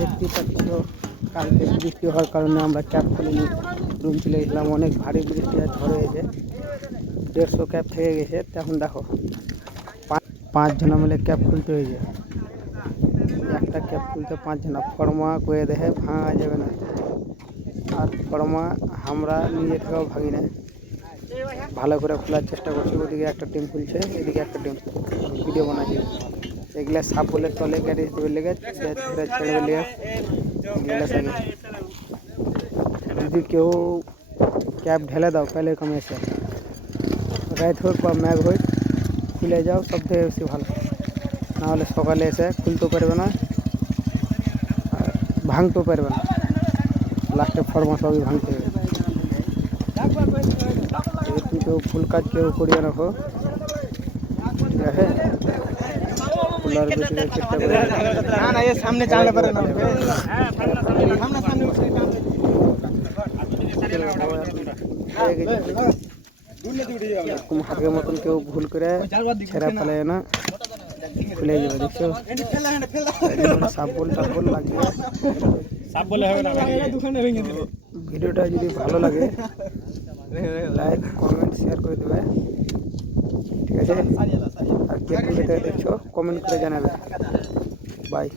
দেখতে পাচ্ছ কালকে বৃষ্টি হওয়ার কারণে আমরা ক্যাব খুলিনি, রুম চলে গেছিলাম। অনেক ভারী বৃষ্টি আর ঝড় হয়েছে, 150 ক্যাব থেকে গেছে। তখন দেখো 5 জন মিলে ক্যাব খুলতে হয়েছে। একটা ক্যাব খুলতে 5 জন, ফর্মা করে দেখে ভাঙা যাবে না। আর ফর্মা আমরা নিজে থেকেও ভাঙি না, ভালো করে খোলার চেষ্টা করছি। ওদিকে একটা টিম খুলছে, এদিকে একটা টিম ভিডিও বানাচ্ছি। এগুলা সাপ বলে তলে গাড়ি দেবে লেগে ছেড়ে লেগে এগুলা থাকে। যদি কেউ ক্যাব ঢেলে দাও তাহলে কমে এসে রাত হোক বা ম্যাগ হোক খুলে যাও, সব থেকে বেশি ভালো। নাহলে সকালে এসে খুলতেও পারবে না আর ভাঙতেও পারবে না, লাস্টে ফর্মা সবই ভাঙতে হবে। যেহেতু কেউ ফুল কাজ কেউ করিয়ে রাখো, ঠিক আছে? খোলার বেশি চেষ্টা করে সামনে চালাতে পারে না। এরকম হাতের মতন কেউ ভুল করে ছেঁড়া ফেলে না, খুলে যাবে। দেখছো সাবল টাবল লাগিয়ে। ভিডিওটা যদি ভালো লাগে লাইক কমেন্ট শেয়ার করে দেবে, ঠিক আছে? আর কে কোথা থেকে দেখছো কমেন্ট করে জানাবে। বাই।